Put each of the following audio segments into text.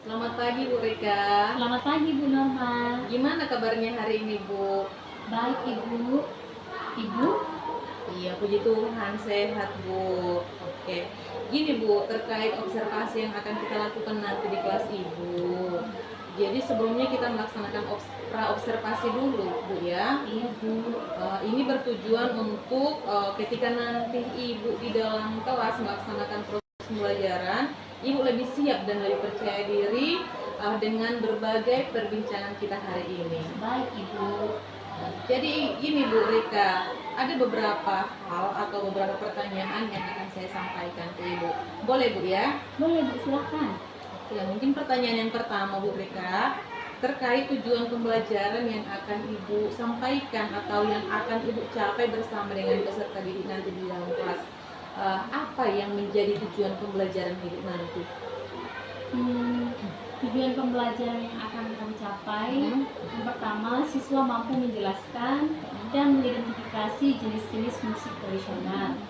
Selamat pagi Bu Rika. Selamat pagi Bu Norma. Gimana kabarnya hari ini Bu? Baik Ibu. Ibu? Iya, puji Tuhan sehat Bu. Oke, gini Bu, terkait observasi yang akan kita lakukan nanti di kelas Ibu. Jadi sebelumnya kita melaksanakan pra-observasi dulu Bu ya. Iya Bu. Ini bertujuan untuk ketika nanti Ibu di dalam kelas melaksanakan proses pembelajaran, Ibu lebih siap dan lebih percaya diri dengan berbagai perbincangan kita hari ini. Baik Ibu. Jadi gini Bu Rika, ada beberapa hal atau beberapa pertanyaan yang akan saya sampaikan ke Ibu. Boleh Bu ya? Boleh Bu, silakan. Ya, mungkin pertanyaan yang pertama Bu Rika, terkait tujuan pembelajaran yang akan Ibu sampaikan atau yang akan Ibu capai bersama dengan peserta didik nanti di dalam kelas. Apa yang menjadi tujuan pembelajaran Ibu nanti? Tujuan pembelajaran yang akan kami capai, yang pertama, siswa mampu menjelaskan dan mengidentifikasi jenis-jenis musik tradisional.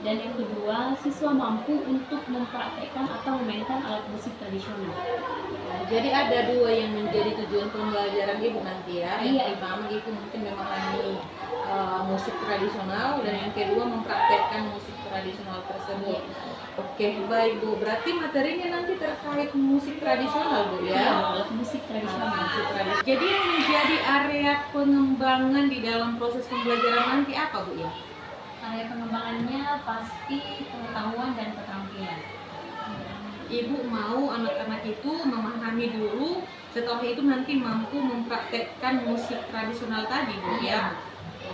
Dan yang kedua, siswa mampu untuk mempraktekkan atau memainkan alat musik tradisional. Jadi ada dua yang menjadi tujuan pembelajaran Ibu nanti ya. Yang Iya. pertama itu mungkin memahami musik tradisional, dan yang kedua mempraktekkan musik tradisional tersebut. Oke, baik Bu. Berarti materinya nanti terkait musik tradisional Bu Iya, ya. alat musik tradisional. Jadi yang menjadi area pengembangan di dalam proses pembelajaran nanti apa Bu ya? Area pengembangannya pasti pengetahuan dan keterampilan. Ibu mau anak-anak itu memahami dulu, setelah itu nanti mampu mempraktekkan musik tradisional tadi Bu ya.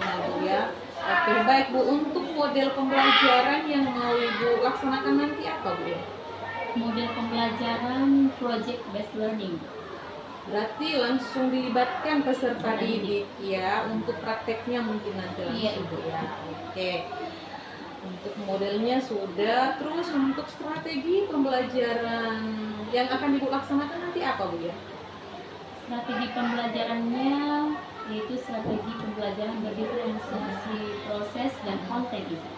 Bu ya. Oke, baik Bu. Untuk model pembelajaran yang mau Ibu laksanakan nanti apa Bu ya? Model pembelajaran project based learning. Berarti langsung dilibatkan peserta didik ya, untuk prakteknya mungkin nanti langsung Iya, Bu ya. Oke. Untuk modelnya sudah, terus untuk strategi pembelajaran yang akan Ibu laksanakan nanti apa Bu ya? Strategi pembelajarannya yaitu strategi pembelajaran berdiferensiasi proses dan konten itu.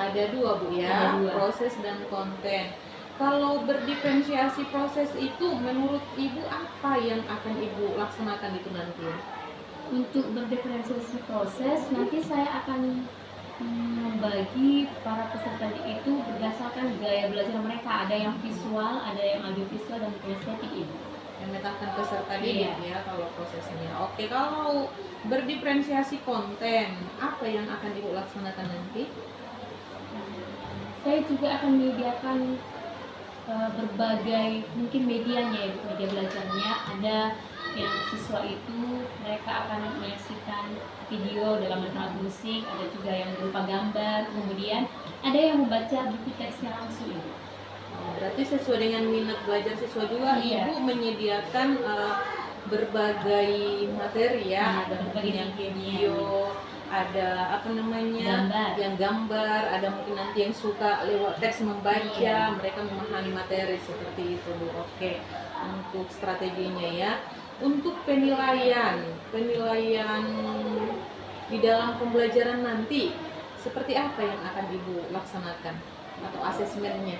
Ada dua Bu ya, Ada dua. proses dan konten. Kalau berdiferensiasi proses itu menurut Ibu apa yang akan Ibu laksanakan itu nanti? Untuk berdiferensiasi proses, nanti saya akan membagi para peserta didik itu berdasarkan gaya belajar mereka. Ada yang visual, ada yang audiovisual, dan kinestetik itu. Yang menetapkan peserta didik ya kalau prosesnya. Oke, kalau berdiferensiasi konten, apa yang akan Ibu laksanakan nanti? Saya juga akan menyediakan berbagai mungkin medianya ya, media belajarnya. Ada yang siswa itu mereka akan menyaksikan video dalam bentuk alat musik, ada juga yang berupa gambar, kemudian ada yang membaca buku teksnya langsung. Berarti sesuai dengan minat belajar siswa juga. Iya. Ibu menyediakan berbagai materi ya, ada mungkin yang video, ada apa namanya, Gambar. yang gambar, ada mungkin nanti yang suka lewat teks membaca, Iya. mereka memahami materi seperti itu Bu. Oke, untuk strateginya ya. Untuk penilaian di dalam pembelajaran nanti, seperti apa yang akan Ibu laksanakan atau asesmennya?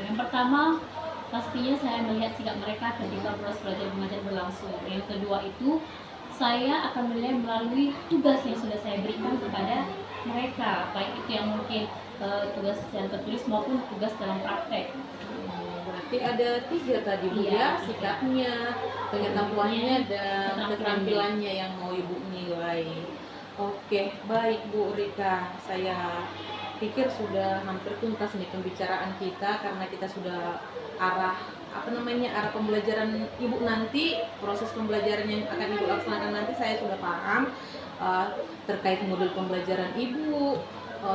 Yang pertama, pastinya saya melihat sikap mereka ketika proses belajar mengajar berlangsung. Yang kedua itu, saya akan menilai melalui tugas yang sudah saya berikan kepada mereka, baik itu yang mungkin tugas yang tertulis maupun tugas dalam praktek. Berarti ada 3 tadi Bu ya, sikapnya, pengetahuannya, dan keterampilannya yang mau Ibu nilai. Oke, baik Bu Rika, saya pikir sudah hampir tuntas nih pembicaraan kita, karena kita sudah arah pembelajaran Ibu nanti, proses pembelajaran yang akan Ibu laksanakan nanti saya sudah paham, terkait modul pembelajaran Ibu,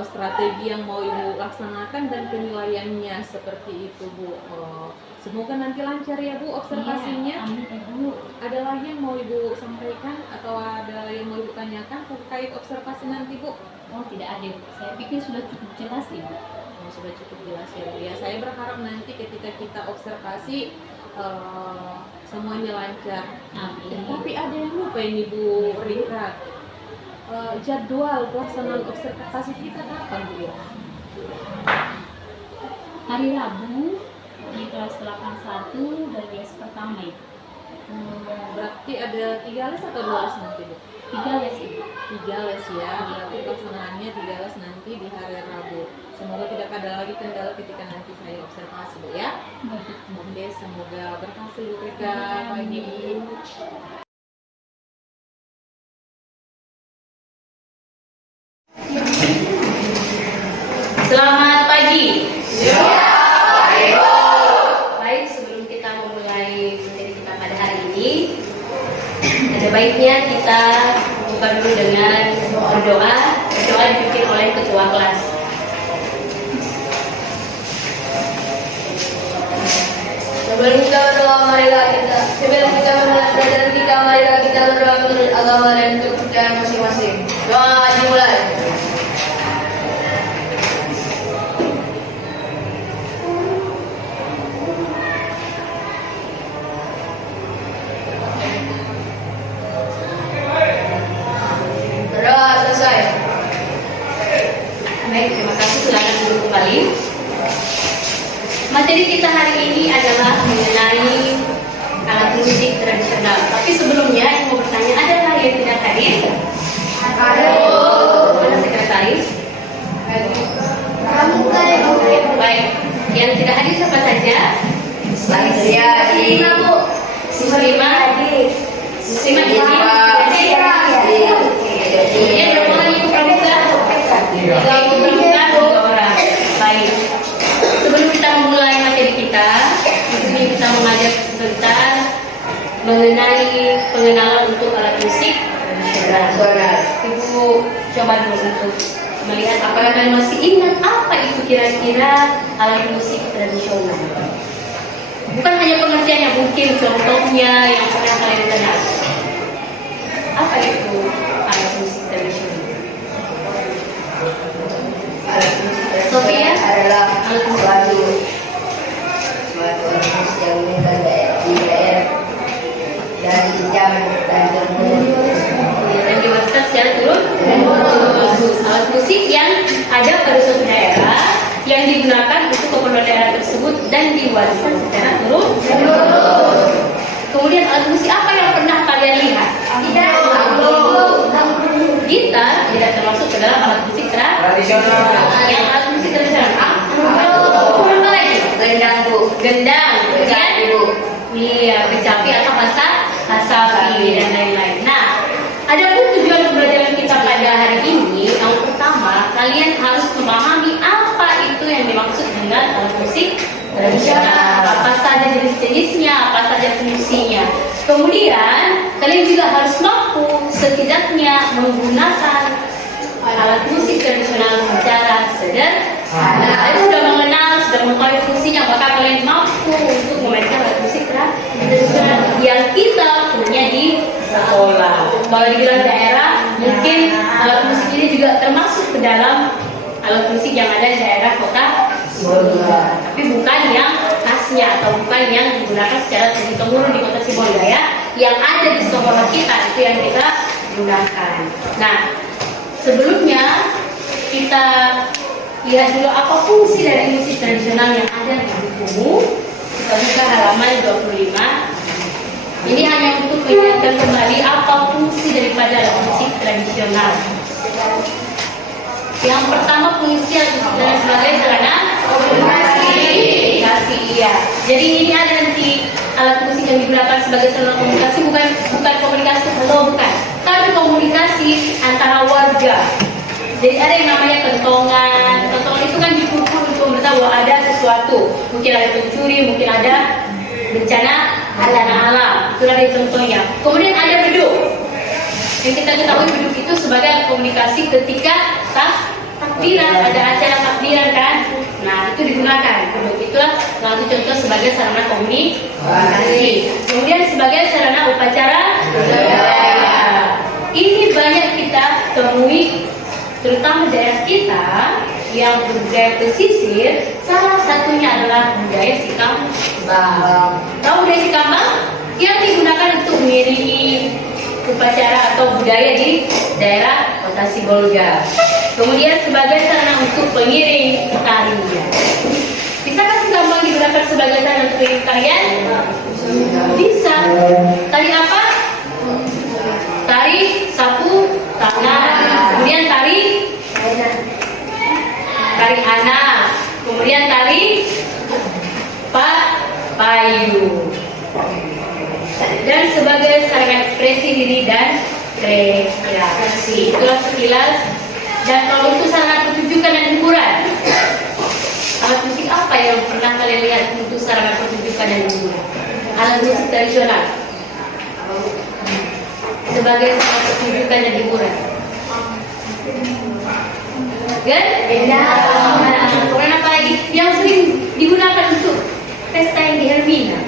strategi yang mau Ibu laksanakan, dan penilaiannya seperti itu Bu. Semoga nanti lancar ya Bu observasinya. Amin Ibu. Ada lagi yang mau Ibu sampaikan atau ada yang mau Ibu tanyakan terkait observasi nanti Bu? Oh, tidak ada. Saya pikir sudah cukup jelas Ibu. Sudah cukup jelas ya Bu ya. Saya berharap nanti ketika kita observasi semuanya lancar. Amin. Tapi ada yang lupa ini Bu Rika. Jadwal pelaksanaan observasi kita kapan Bu ya? Hari Rabu di kelas 81 dari les pertama itu. Berarti ada 3 les atau 2 les nanti, Bu? 3 les itu. 3 les ya, berarti pelaksanaannya 3 les nanti di hari Rabu. Semoga tidak ada lagi kendala ketika nanti saya observasi, Bu ya. Oke, semoga berhasil, Bu Rika. Baik, Ibu. Selamat pagi. Baik, sebelum kita memulai materi kita pada hari ini, ada baiknya kita buka dulu dengan berdoa. Doa dipimpin oleh ketua kelas. Sebelum kita berdoa, marilah kita berdoa menurut agama dan kepercayaan masing-masing. Doa dimulai. Berdoa selesai. Baik, terima kasih. Silakan duduk kembali. Materi kita hari ini adalah mengenai alat musik tradisional. Tapi sebelumnya, yang mau bertanya, adakah yang tidak hadir? Ada. Mana sekretaris? Baik. Yang tidak hadir siapa saja? Muslimah, Bu. Muslimah. Muslimah jadi. Kemudian berapa orang ibu pramuka? 3 ibu pramuka, 2 orang. Baik. Sebelum kita memulai materi kita, di sini kita mengajar sebentar mengenai pengenalan untuk alat musik tradisional. Ibu coba dulu untuk melihat apakah kalian masih ingat apa itu kira-kira alat musik tradisional. Bukan hanya pengertiannya, mungkin contohnya yang pernah kalian kenal. Apa itu alat musik tradisional? Alat musik Sofia? adalah Alat musik. suatu musik yang dimainkan di daerah dari zaman dan turun Dan diwariskan secara turun alat musik yang ada pada suatu daerah yang digunakan untuk keperluan daerah tersebut dan diwariskan secara turun. Kemudian alat musik apa yang pernah kalian lihat? Gitar tidak termasuk ke dalam alat musik tradisional. Yang alat musik tradisional apa lagi? gendang, Bu. Gendang, kemudian Bu. iya, kecapi atau kasapi dan lain-lain. Nah, ada pun tujuan pembelajaran kita pada hari ini. Yang pertama, kalian harus memahami apa itu yang dimaksud dengan alat musik tradisional. Apa saja jenis-jenisnya, apa saja fungsinya. Kemudian, kalian juga harus mampu setidaknya menggunakan alat musik tradisional secara sederhana. Kalian sudah mengenal, sudah mengetahui fungsinya, maka kalian mampu untuk memainkan alat musik tradisional yang kita punya di sekolah. Kalau di daerah, mungkin alat musik ini juga termasuk ke dalam alat musik yang ada di daerah kota Sibolga. Tapi bukan yang khasnya atau bukan yang digunakan secara turun-temurun di kota Sibolga ya. Yang ada di sekolah kita itu yang kita gunakan. Nah, sebelumnya kita lihat dulu apa fungsi dari musik tradisional yang ada di bukumu. Kita buka halaman 25. Ini hanya untuk mengingatkan kembali apa fungsi daripada alat musik tradisional. Yang pertama, fungsi alat musik tradisional sebagai sarana komunikasi. Iya. Jadi ini ada nanti alat musik yang digunakan sebagai sarana komunikasi, bukan komunikasi bukan. Tapi komunikasi antara warga. Jadi ada yang namanya kentongan. Kentongan itu kan dipukul untuk memberitahu bahwa ada sesuatu. Mungkin ada pencuri, mungkin ada bencana alam. Itulah dari contohnya. Kemudian ada beduk. Yang kita ketahui beduk itu sebagai alat komunikasi ketika takbiran, ada acara takbiran kan. Nah, itu digunakan. Beduk itulah salah satu contoh sebagai sarana komunikasi. Kemudian sebagai sarana upacara budaya. Ini banyak kita temui terutama daerah kita yang berbudaya pesisir. Salah satunya adalah budaya Sikambang. Tahu budaya Sikambang? Yang digunakan untuk mengiringi upacara atau budaya di daerah kota Sibolga. Kemudian sebagai sarana untuk pengiring tarian. Bisakah Sikambang digunakan sebagai sarana untuk sendiri kalian? Bisa. Tari apa? Tari sapu tangan. Kemudian tari anak. Kemudian tari payu. Dan sebagai sarana ekspresi diri dan rekreasi. Itulah sekilas. Dan kalau untuk sarana pertunjukan dan hiburan, alat musik apa yang pernah kalian lihat untuk sarana pertunjukan dan hiburan? Alat musik tradisional sebagai sarana pertunjukan dan hiburan. Kan? Kemudian apa lagi yang sering digunakan untuk pesta yang di Hermina?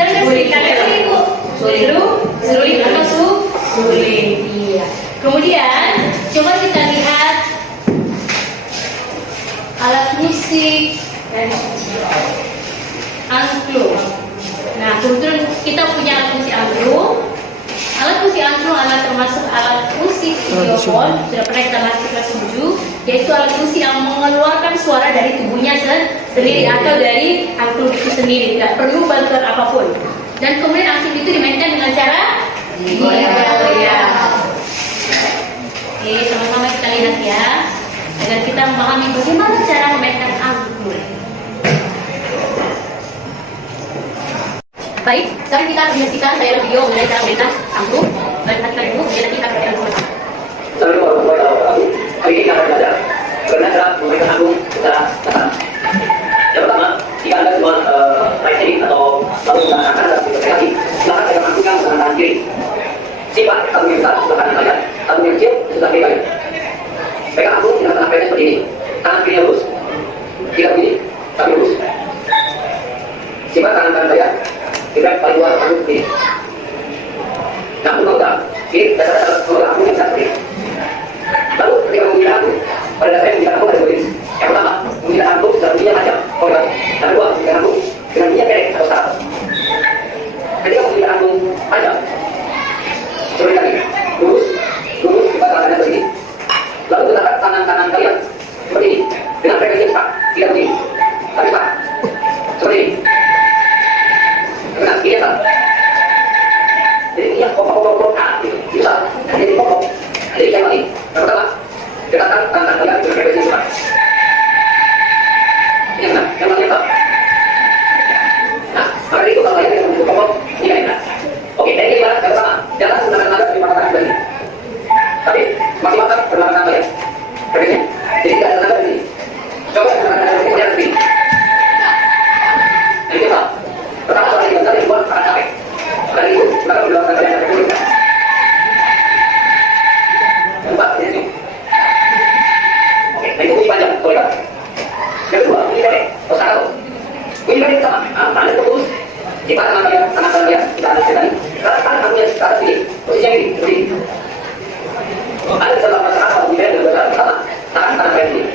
Kalian sering kalian ibu suling atau suling. Iya. Kemudian coba kita lihat alat musik dan angklung. Nah, kebetulan kita punya alat musik angklung. Alat musik angklung adalah termasuk alat musik idiopon, sudah pernah kita bahas di kelas 7, yaitu alat musik yang mengeluarkan suara dari tubuhnya sendiri atau dari angklung itu sendiri, tidak perlu bantuan apapun. Dan kemudian angklung itu dimainkan dengan cara goyang. Oke, sama-sama kita lihat ya, agar kita memahami bagaimana cara memainkan angklung. Baik, sekarang kita menyaksikan tayangan video mengenai cara memainkan angklung. Perhatikan dulu, kemudian kita akan bersama. Assalamualaikum warahmatullahi wabarakatuh. Hari ini kita akan belajar bagaimana cara memainkan angklung secara tepat. Yang pertama, jika Anda semua listening atau baru menggunakan kata berkreasi, silakan pegang angklung yang dengan tangan kiri. Simpan angklung yang besar sebelah kanan kalian, angklung yang kecil sebelah kiri kalian. Pegang angklung dengan tangan kalian seperti ini. Tangan kirinya lurus, tidak begini, tapi lurus. Simpan tangan kanan kalian, tidak paling luar angklung seperti ini. Nah, untuk kita, ini dasar-dasar mengelola angklung yang besar seperti ini. Lalu ketika mengira angklung, pada dasarnya mengira angklung ada dua jenis. Yang pertama, mengira angklung secara bunyinya panjang, korban. Yang kedua, mengira angklung dengan bunyinya pendek atau start. Ketika mengira angklung panjang, seperti tadi, lurus, kita tangannya seperti ini. Lalu letakkan tangan kanan kalian seperti ini, dengan frekuensi yang cepat, tidak begini, tapi cepat, seperti ini. Nah, ini ya, jadi ini yang pokok-pokok, nah, bisa, jadi pokok. Jadi yang tadi, yang pertama, letakkan tangan kalian dengan frekuensi yang cepat. Ini yang mana? Yang mana yang tak? Nah, maka itu kalau kalian yang membutuhkan pokok, ini kan enak. Oke, jadi gimana? Yang pertama, jangan menggunakan tenaga seperti mata kaki tadi. Tapi masih matang berlaku kalian. Frekuensinya. Jadi tidak ada tenaga di sini. Coba menggunakan tenaga seperti yang begini. Jadi kita pertama soal yang besar yang buat akan capek. Dari itu, maka berlaku kalian akan berlaku. Yang keempat, di sini. Oke, nah itu bunyi panjang, boleh. Yang kedua, bunyi pendek, osakato. Bunyi pendek sama, tangan terputus. Jika tangan kalian, kita ada di sini. Tangan kamunya ke atas sini, posisinya ini, seperti ini. Anda bisa melakukan cara bunyi pendek dengan besar pertama, tangan kanan kalian sini.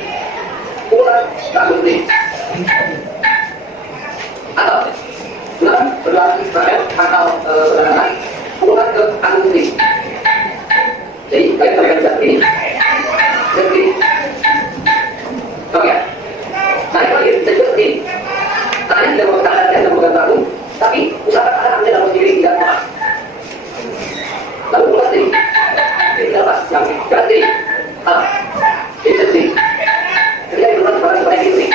Pukulan ke angklung sini. Atau gunakan kedua tangan atau tangan kanan, pukulan ke angklung sini. Jadi kalian bisa seperti ini, seperti ini. Oke, naik lagi bisa juga seperti ini. Tangannya tidak mau tangan dan bukan angklung, tapi usahakan tangannya dalam sendiri tidak lepas. Lalu pukulan sini, jadi tidak lepas, yang jangan sendiri. Jadi seperti ini. Ketika itu lepas seperti ini.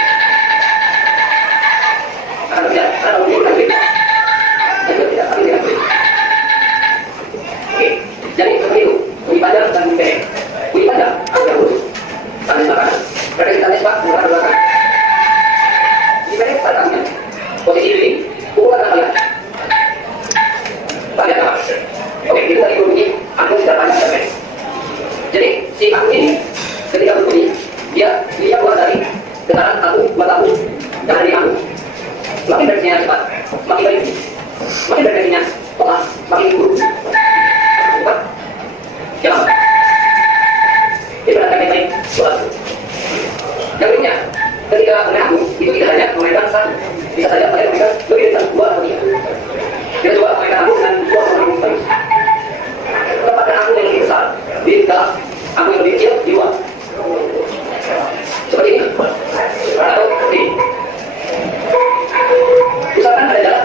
Akan kerja, karena kalau diulang sendiri. Jadi tidak, tapi tidak sendiri. Oke, jadi seperti itu. Bunyi panjang dan bunyi pendek. Bunyi panjang, agak lurus. Tangan sebelah kanan. Mereka kita lepas, menggunakan belakang. Bunyi pendek, tangannya. Posisi ini, pukulan kalian. Panjang apa? Oke, itu tadi bunyi angklung sudah panjang dan pendek. Jadi si angklung ini ketika berbunyi, dia keluar dari getaran buat angklung, jangan di angklung. Semakin frekuensinya cepat, semakin baik. Semakin frekuensinya pelan, semakin buruk. Cepat, jalan. Ini berarti baik, buat. Yang berikutnya, ketika memainkan angklung, itu tidak hanya memainkan satu, bisa saja kalian memainkan lebih dari dua atau tiga. Kita coba memainkan angklung dengan dua angklung sekaligus. Tempatkan angklung yang lebih besar di dalam, angklung yang lebih kecil di luar. Seperti ini, atau seperti ini. Usahakan ada jarak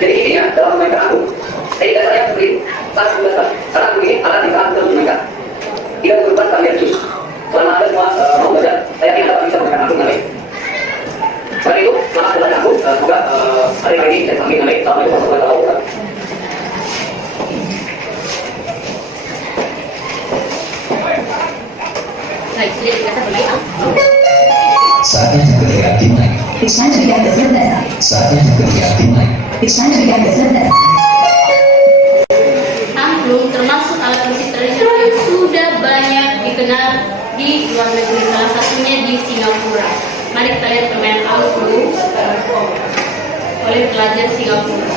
Jadi intinya dalam memainkan angklung, etika saya seperti itu. Sangat memudahkan. Karena angklung ini akan kita terus memainkan. Tidak berupa kalian jus. Selama Anda semua mau belajar, saya yakin Anda bisa memainkan angklung dengan baik. Karena itu, selamat belajar angklung. Semoga hari ini saya sambil dengan baik. Assalamualaikum warahmatullahi wabarakatuh. Baik, sudah dikatakan berbaik. Saatnya ketika dimulai. It's time to get the business. Saatnya ketika dimulai. It's time to get the business. Angklung termasuk alat musik tradisional yang sudah banyak dikenal di luar negeri, salah satunya di Singapura. Mari kita lihat permainan angklung oleh pelajar Singapura.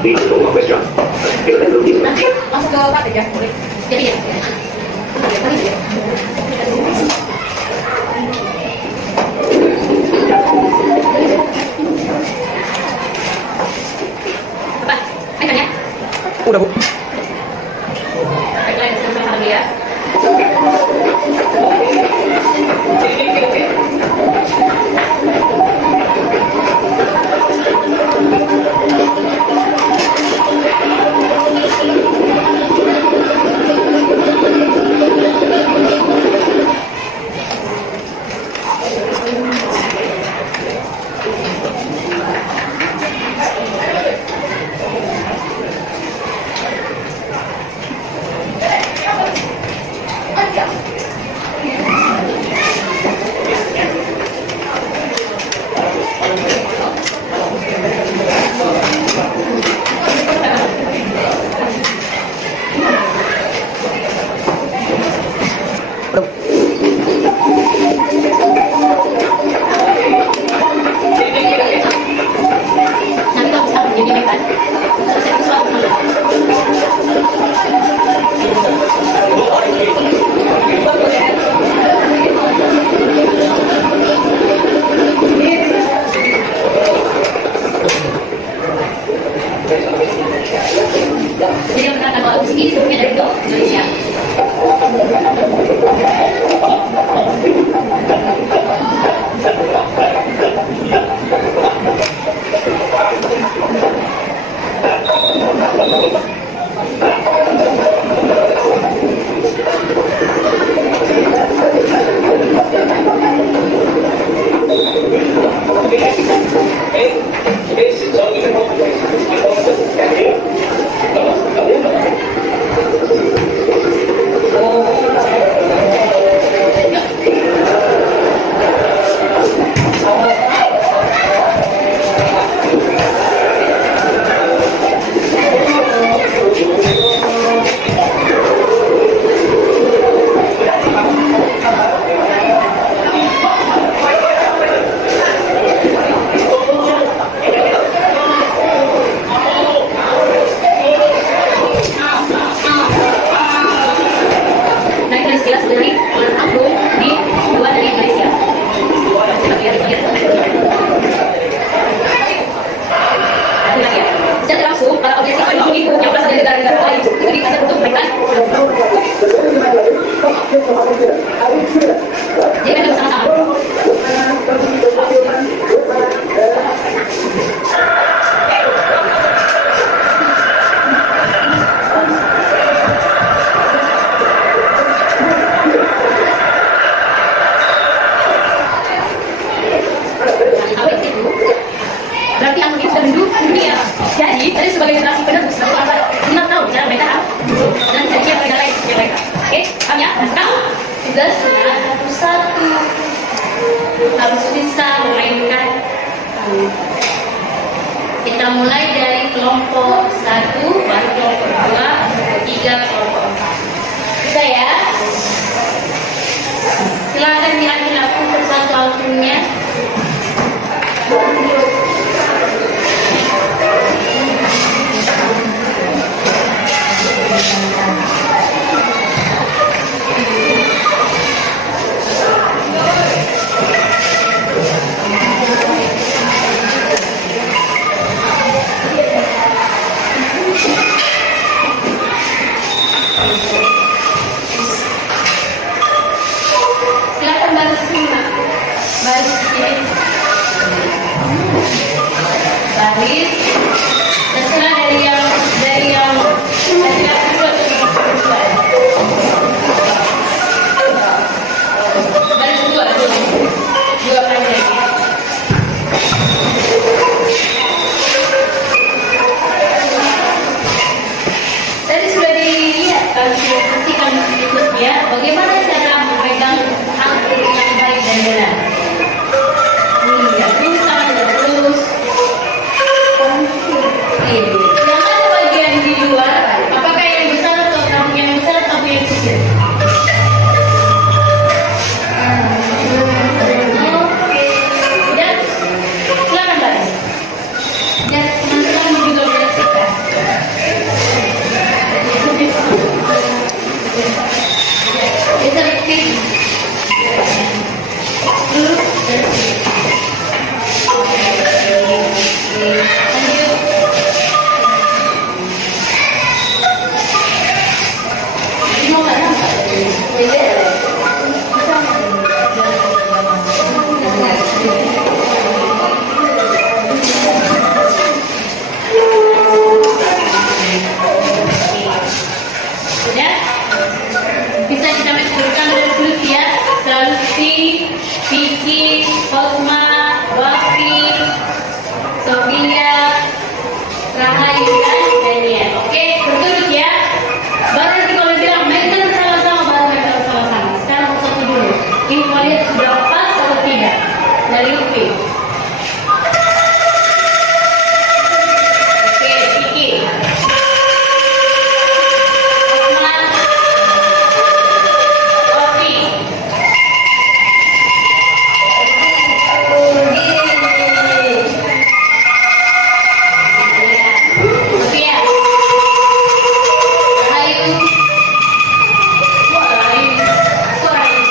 Ya. Untuk question. Kita belum bisa. Masuk ke apa aja? Boleh. Jadi ya. Apa? Mainkan ya? Udah bu. Baiklah, sama-sama ya. Nanti kalau bisa menjadi baik kan? Saya sesuatu. Jadi yang berkata bahwa musik ini sebenarnya dari Indonesia. Jadi, tadi sebagai generasi penerus, selama 6 tahun cara mereka dan janji mereka lain seperti mereka. Oke, paham ya? Nah, sekarang tugasnya satu-satu harus bisa memainkan. Kita mulai dari kelompok 1, baru kelompok 2, kelompok 3, kelompok 4. Bisa ya? Silakan diambil aku satu albumnya. baris semua. Baris sini. Baris. Terserah dari yang laki-laki dua atau perempuan. Baris dua panjang. Tadi sudah dilihat kalau sudah saksikan berikutnya bagaimana cara memegang angkut yang baik dan benar. Iya, terus tangan terus. Ini. Yang ada bagian di luar, apakah yang besar atau tabung yang besar atau yang kecil? Oke. Dan silakan baris. Dan teman-teman juga menyaksikan. Bisa repeat. Terus dan lanjut. Mau nggak nampak? Sudah? Bisa kita menyebutkan dari dulu ya. Salusi, Vicky, Hotma, Wafi, Sofia, Rahayu dan Daniel. Oke, berturut ya. Baru nanti kalau bilang megang sama-sama baru megang sama-sama. Sekarang satu dulu. Ini mau lihat sudah pas atau tidak dari Upi. Oke, Vicky. Hotma, Wafi. Sofia. Rahayu. Wah, Rahayu. Kok Rahayu?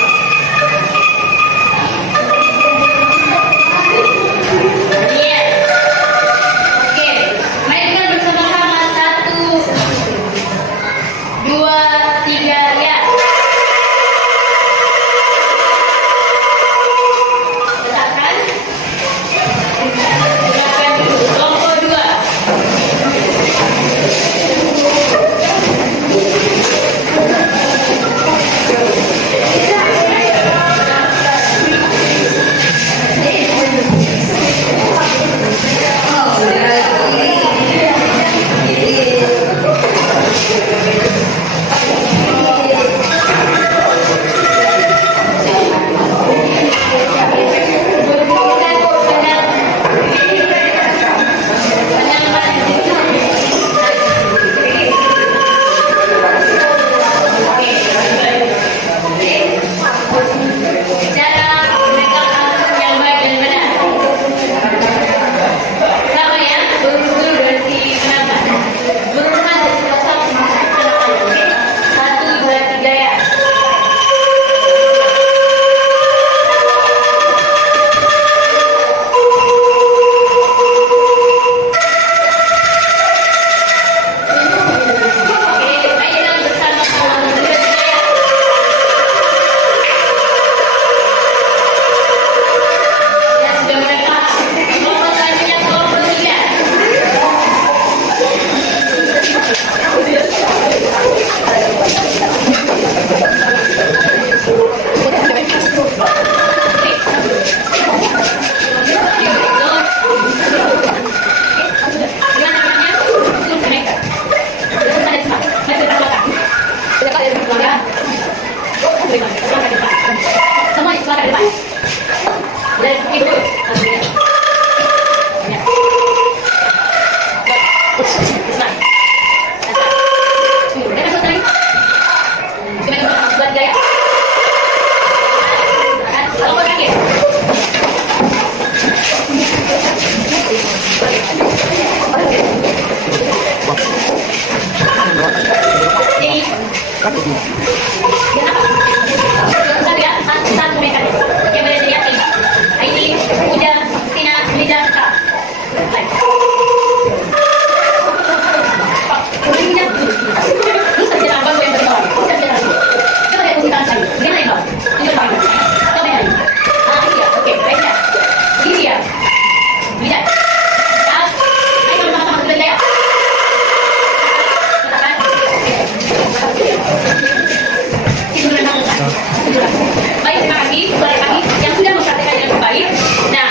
Baik, terima kasih kepada kami yang sudah mempraktikkan dengan baik. Nah,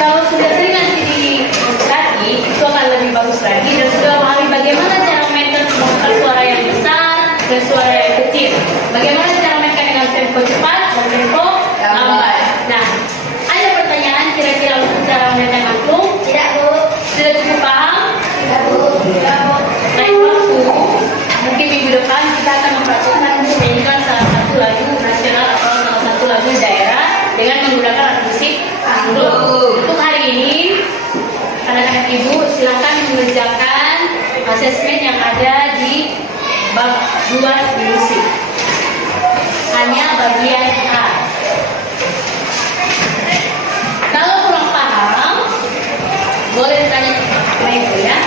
kalau sudah sering nanti dilatih, itu akan lebih bagus lagi dan sudah memahami bagaimana cara mainkan suara yang besar dan suara yang kecil. Bagaimana cara mainkan dengan tempo cepat dan tempo lambat. Nah, ada pertanyaan kira-kira untuk cara mainkan angklung? Tidak, Bu. Sudah cukup paham? Tidak, Bu. Tidak, Bu. Lain waktu, mungkin minggu depan kita akan mempraktikkan untuk menyanyikan salah satu lagu nasional atau salah satu lagu daerah dengan menggunakan alat musik angklung. Untuk hari ini, anak-anak ibu silakan mengerjakan asesmen yang ada di bab 2 di musik. Hanya bagian A. Kalau kurang paham, boleh tanya ke ibu ya.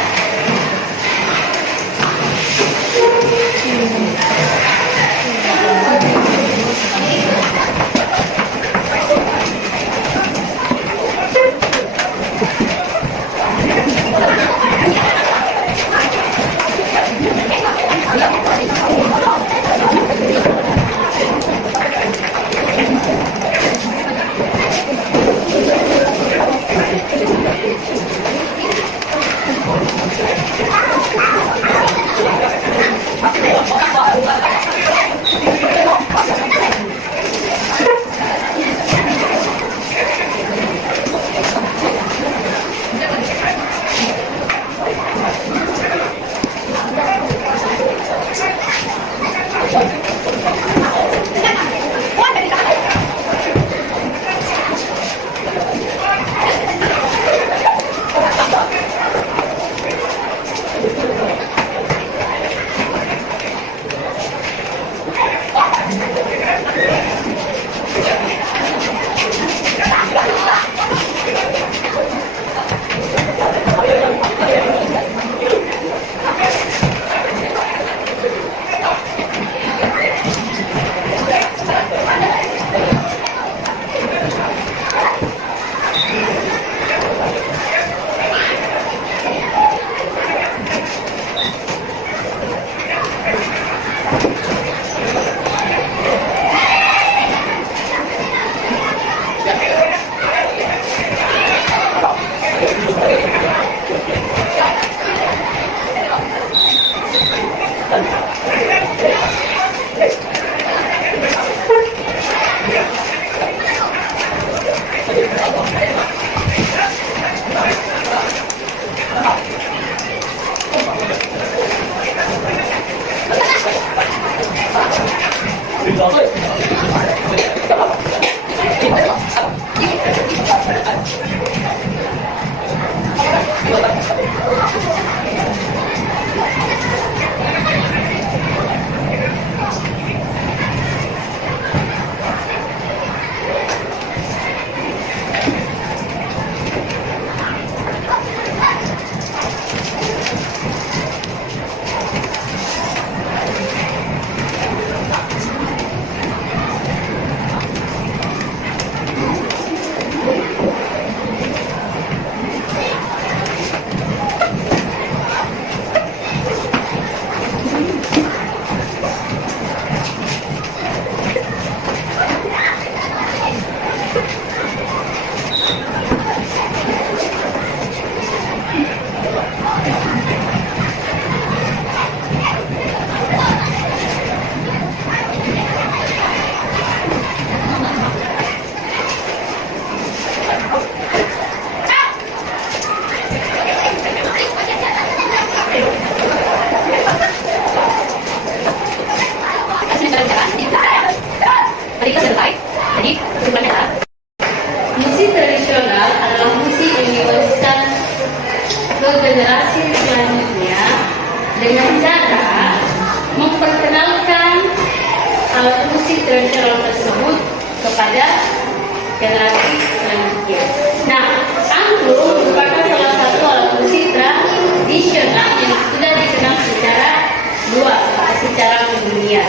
Musik tradisional adalah musik yang diwariskan ke generasi selanjutnya dengan cara memperkenalkan alat musik tradisional tersebut kepada generasi selanjutnya. Nah, angklung merupakan salah satu alat musik tradisional yang sudah dikenal secara luas, secara mendunia.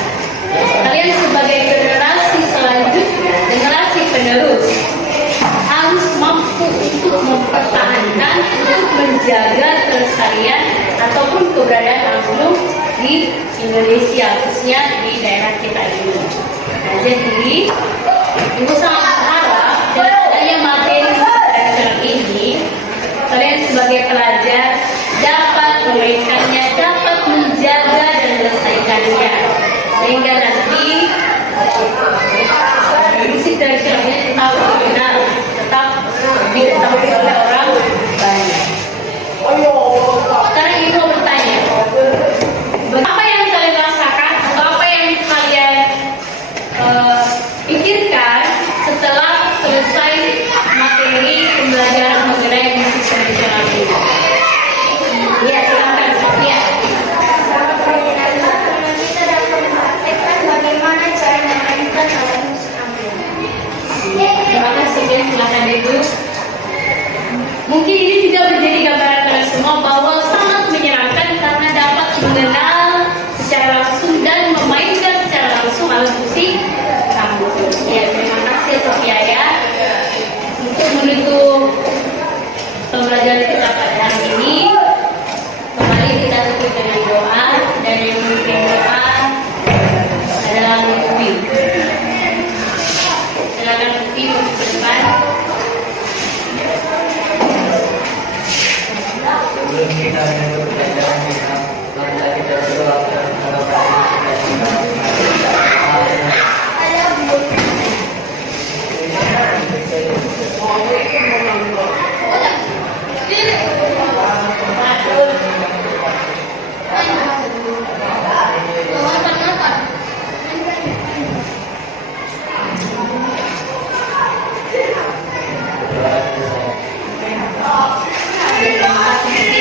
Kalian sebagai generasi selanjutnya, generasi penerus, harus mampu untuk mempertahankan, untuk menjaga kelestarian ataupun keberadaan angklung di Indonesia, khususnya di daerah kita ini. Nah, jadi setelah selesai materi pembelajaran mengenai bisnis konvensional ini. Ya, silakan Sofia. Kita dapat mempraktekkan bagaimana cara memainkan alat musik amplium. Terima kasih, silakan Ibu. Mungkin ini juga menjadi gambaran kalian semua bahwa sangat menyenangkan karena dapat mengenal secara langsung dan memainkan secara langsung alat musik amplium. Ya, terima kasih Sofia ya. Untuk menutup pembelajaran kita pada hari ini, kembali kita tutup dengan doa, dan yang memimpin doa adalah Lutfi. Silakan Lutfi untuk ke depan. Sebelum kita menutup pelajaran kita, marilah kita berdoa kepada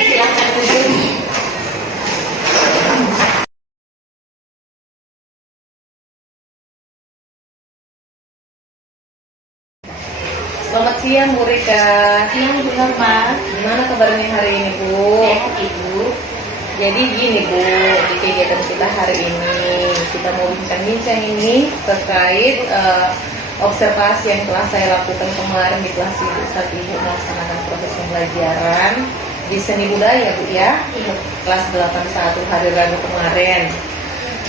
Silakan duduk. Selamat siang Bu Rika. Siang Bu Norma. Gimana kabarnya hari ini Bu? Sehat Ibu. Jadi gini Bu, di kegiatan kita hari ini kita mau bincang-bincang ini terkait observasi yang telah saya lakukan kemarin di kelas Ibu saat Ibu melaksanakan proses pembelajaran di seni budaya Bu ya, kelas 81 hari Rabu kemarin.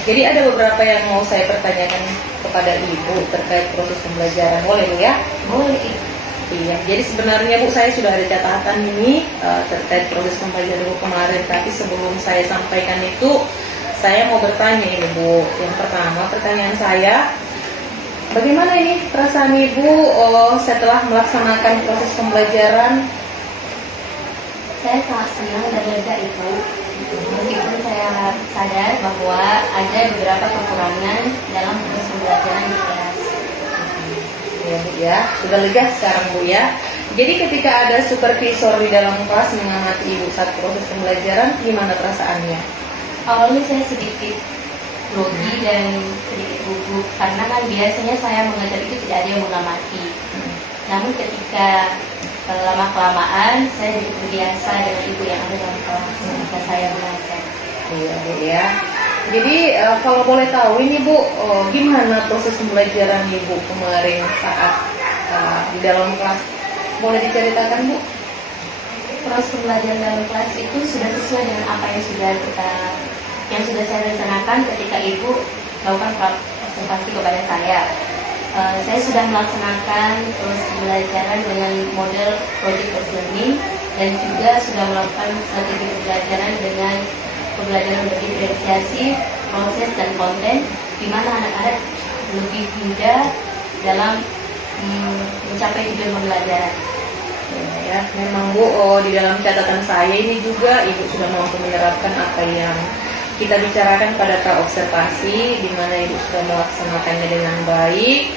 Jadi ada beberapa yang mau saya pertanyakan kepada Ibu terkait proses pembelajaran, boleh Bu ya? Boleh. Iya, jadi sebenarnya Bu saya sudah ada catatan ini terkait proses pembelajaran Ibu kemarin. Tapi sebelum saya sampaikan itu, saya mau bertanya ini Bu. Yang pertama, pertanyaan saya, bagaimana ini perasaan Ibu setelah melaksanakan proses pembelajaran? Saya sangat senang dan lega Ibu. Meskipun saya sadar bahwa ada beberapa kekurangan dalam proses pembelajaran di kelas. Ya Bu ya, sudah lega sekarang Bu ya. Jadi ketika ada supervisor di dalam kelas mengamati Ibu saat proses pembelajaran, gimana perasaannya? Awalnya saya sedikit grogi dan sedikit gugup karena kan biasanya saya mengajar itu tidak ada yang mengamati. Namun ketika lama-kelamaan saya jadi terbiasa dengan ibu yang ada dalam kelas ketika saya belajar. Iya Bu ya. Jadi kalau boleh tahu ini Bu, gimana proses pembelajaran Ibu kemarin saat di dalam kelas? Boleh diceritakan Bu? Proses pembelajaran dalam kelas itu sudah sesuai dengan apa yang sudah saya rencanakan ketika ibu melakukan observasi kepada saya. Saya sudah melaksanakan proses pembelajaran dengan model project based learning dan juga sudah melakukan strategi pembelajaran dengan pembelajaran berdiferensiasi, proses dan konten, di mana anak-anak lebih mudah dalam mencapai tujuan pembelajaran. Ya, memang Bu, di dalam catatan saya ini juga Ibu sudah mampu menerapkan apa yang kita bicarakan pada praobservasi, di mana Ibu sudah melaksanakannya dengan baik.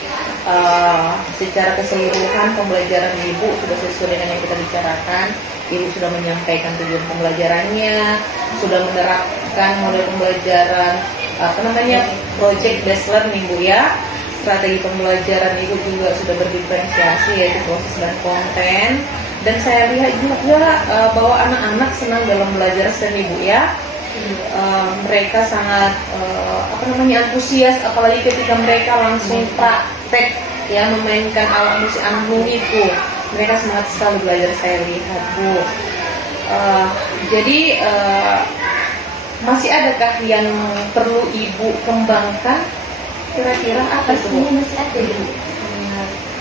Secara keseluruhan pembelajaran Ibu sudah sesuai dengan yang kita bicarakan. Ibu sudah menyampaikan tujuan pembelajarannya, sudah menerapkan model pembelajaran project based learning Bu ya. Strategi pembelajaran Ibu juga sudah berdiferensiasi, yaitu proses dan konten. Dan saya lihat juga bahwa anak-anak senang dalam belajar seni Bu ya. Mereka sangat antusias, apalagi ketika mereka langsung praktek ya memainkan alat musik angklung itu. Mereka semangat sekali belajar, saya lihat Bu. Jadi masih adakah yang perlu Ibu kembangkan? Kira-kira apa itu? Pastinya masih ada ibu.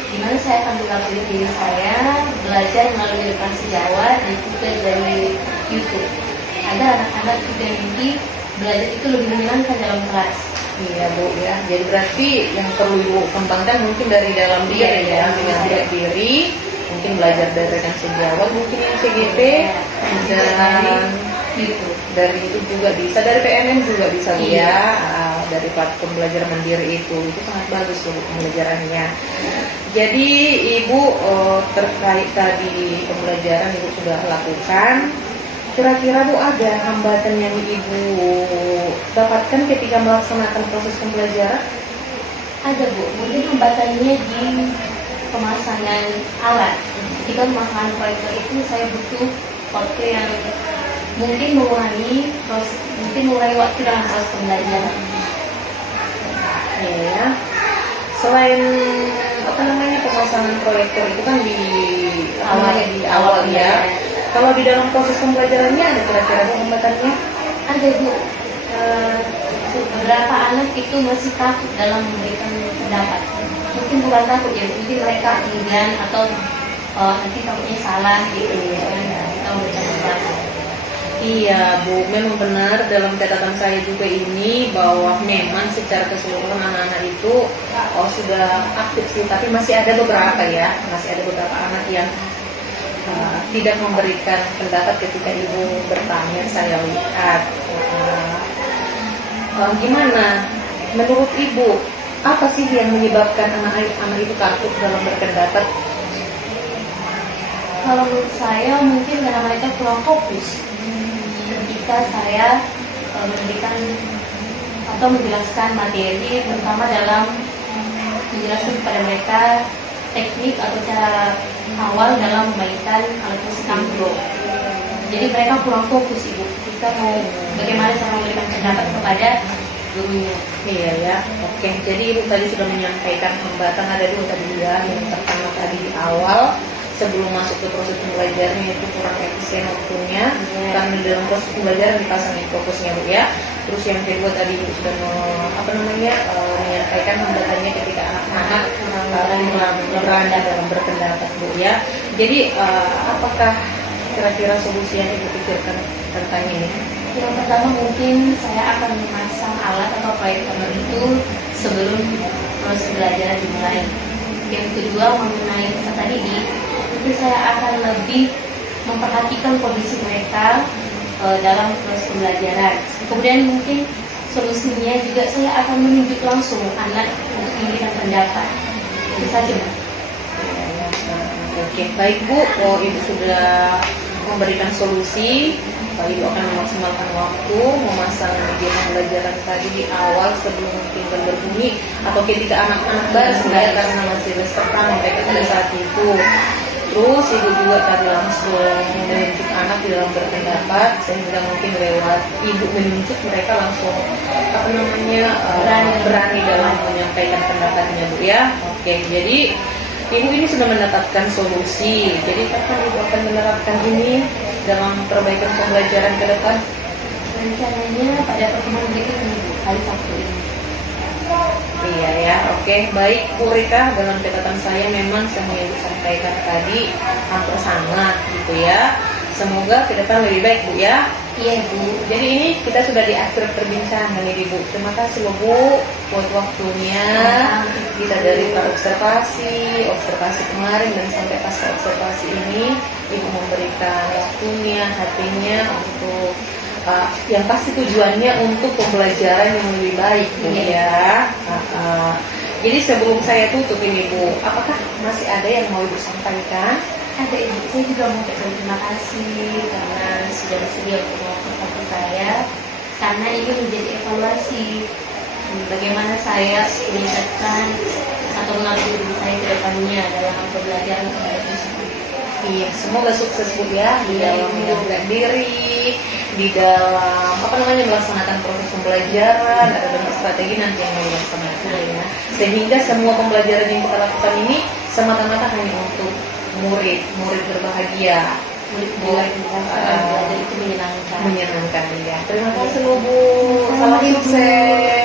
Dimana saya akan mengupgrade diri saya, belajar melalui literasi Jawa dan juga dari YouTube. Ada anak-anak juga yang mungkin belajar itu lebih menyenangkan dalam kelas. Iya Bu ya. Jadi berarti yang perlu Ibu kembangkan mungkin dari dalam diri ya, dengan diri, mungkin belajar dari rekan sejawat, mungkin yang CGT dan YouTube. Dari itu juga bisa, dari PNM juga bisa Bu ya. Dari platform belajar mandiri itu sangat bagus loh pembelajarannya. Jadi Ibu terkait tadi pembelajaran Ibu sudah lakukan. Kira-kira Bu ada hambatan yang Ibu dapatkan ketika melaksanakan proses pembelajaran? Ada Bu, mungkin hambatannya di pemasangan alat. Ketika pemasangan proyektor itu saya butuh waktu yang mungkin mengurangi waktu dalam proses pembelajaran. Ya. Selain pemasangan proyektor itu kan di awal ya. Kalau di dalam proses pembelajarannya ada kira-kira hambatannya? Ada Bu, beberapa anak itu masih takut dalam memberikan pendapat. Mungkin bukan takut ya, mungkin mereka enggan atau nanti takutnya salah gitu ya kan, kita memberikan pendapat. Iya Bu, memang benar dalam catatan saya juga ini bahwa memang secara keseluruhan anak-anak itu sudah aktif sih, tapi masih ada beberapa anak yang tidak memberikan pendapat ketika Ibu bertanya. Saya lihat gimana menurut Ibu, apa sih yang menyebabkan anak Ibu takut dalam berpendapat? Kalau menurut saya mungkin karena mereka kurang fokus ketika saya memberikan atau menjelaskan materi, terutama dalam menjelaskan kepada mereka teknik atau cara awal dalam memainkan alat musik angklung. Jadi mereka kurang fokus Ibu ketika mau bagaimana cara memberikan pendapat kepada gurunya. Iya ya, oke. Jadi Ibu tadi sudah menyampaikan hambatan ada dua tadi ya. Yang pertama tadi di awal sebelum masuk ke proses pembelajaran itu kurang efisien waktunya, karena dalam proses pembelajaran dipasangin fokusnya Bu ya. Terus yang kedua tadi Ibu sudah menyampaikan hambatannya ketika anak-anak berani dalam berpendapat Bu ya. Jadi apakah kira-kira solusi yang Ibu pikirkan tentang ini? Yang pertama mungkin saya akan memasang alat atau proyektor itu sebelum proses pembelajaran dimulai. Yang kedua mengenai peserta didik, mungkin saya akan lebih memperhatikan kondisi mereka dalam proses pembelajaran. Kemudian mungkin solusinya juga saya akan menunjuk langsung anak untuk memberikan pendapat. Itu saja Bu. Oke, baik Bu. Ibu sudah memberikan solusi. Ibu akan memaksimalkan waktu memasang media pembelajaran tadi di awal sebelum tinggal berbunyi atau ketika anak-anak baru ya, karena masih les pertama mereka pada saat itu. Terus Ibu juga tadi langsung menunjuk anak di dalam berpendapat, sehingga mungkin lewat Ibu menunjuk mereka langsung berani dalam menyampaikan pendapatnya Bu ya. Oke, jadi Ibu ini sudah mendapatkan solusi. Jadi kapan Ibu akan menerapkan ini dalam perbaikan pembelajaran ke depan? Rencananya pada pertemuan berikutnya hari Sabtu ini. Iya ya, oke. Baik Bu Rika, dalam catatan saya memang semua yang disampaikan tadi hampir sama gitu ya. Semoga ke depan lebih baik Bu ya. Iya Bu. Jadi ini kita sudah di akhir perbincangan ini Bu. Terima kasih loh Bu buat waktunya. Kita dari observasi kemarin dan sampai pasca observasi ini, Ibu memberikan waktunya, hatinya untuk yang pasti tujuannya untuk pembelajaran yang lebih baik Bu ya. Jadi sebelum saya tutup ini Bu, apakah masih ada yang mau Ibu sampaikan? Ada Ibu, saya juga mau berterima kasih karena sudah bersedia untuk waktu saya, karena ini menjadi evaluasi bagaimana saya meningkatkan atau melatih diri saya ke depannya dalam pembelajaran kepada musik. Iya, semoga sukses Bu ya di dalam menjaga diri, di dalam melaksanakan proses pembelajaran, ada banyak strategi nanti yang mau dilaksanakan ya. Sehingga semua pembelajaran yang kita lakukan ini semata-mata hanya untuk murid berbahagia, murid belajar itu menyenangkan. ya. Terima kasih Bu. Salam sukses.